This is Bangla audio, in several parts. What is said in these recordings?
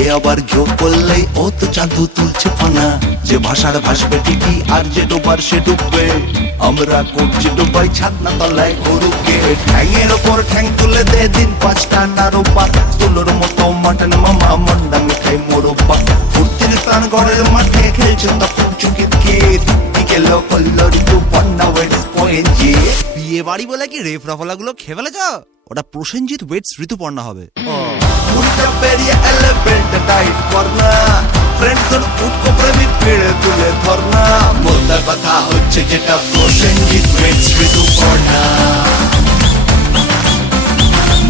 এ আবার কেউ করলেই ও তো চাঁদু তুলছে ফানা। যে ভাষার ভাসবে ঠিকই আর যে ডোবার সে ডুববে, আমরা করছি ডুবাই ছাদনা তলায় গরুকে। ঠ্যাংয়ের ওপর ঠ্যাং তুলে দে দিন পাঁচটা নারোবা, তুলোর মতো মাটন মামা মন্ডা মিঠাই মোরব্বা। ফুর্তির তার ঘরের মাঠে খেলছে তখন চুকিত কিত, বিকেলো করলো ঋতু পন্না ওয়েটস পয়েন্ট। বিয়ে বাড়ি বলে কি রেফ রফলাগুলো খেয়ে ফেলেছ? ওটা প্রসেনজিৎ ওয়েটস ঋতুপর্ণা হবে। উল্টা পেরিয়ে এলিভেন্ট টাইট করনা, ফ্রেন্ডসের উৎকো প্রেমিক পেড়ে তুলে ধরনা। মোদ্দা কথা হচ্ছে যেটা প্রসেনজিৎ ওয়েটস ঋতুপর্ণা,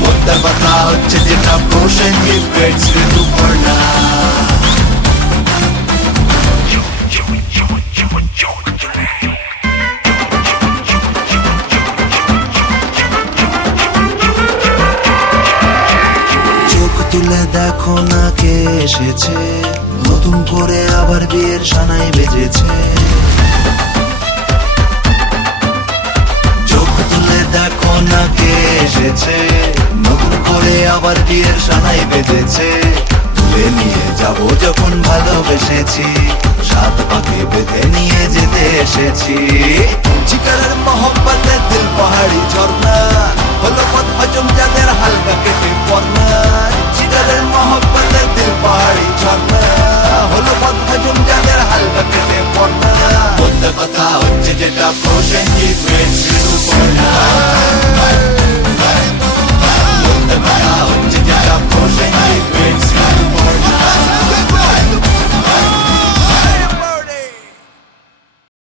মোদ্দা কথা হচ্ছে যেটা প্রসেনজিৎ ওয়েটস ঋতুপর্ণা। তুলে দেখো না কে এসেছে, নতুন করে আবার বিয়ের সানাই বেজেছে। চোখ তুলে দেখো না কে এসেছে, নতুন করে আবার বিয়ের সানাই বেজেছে। তুলে নিয়ে যাবো যখন ভালোবেসেছি, সাত পাকে বেঁধে নিয়ে যেতে এসেছি। জিকারের মহব্বতে দিল পাহাড়ি ঝর্ণা, হলো পথ হজম যাদের হালকা কেটে পড়না। জিকারের মহব্বতে দিল পাহাড়ি ঝর্ণা, হলো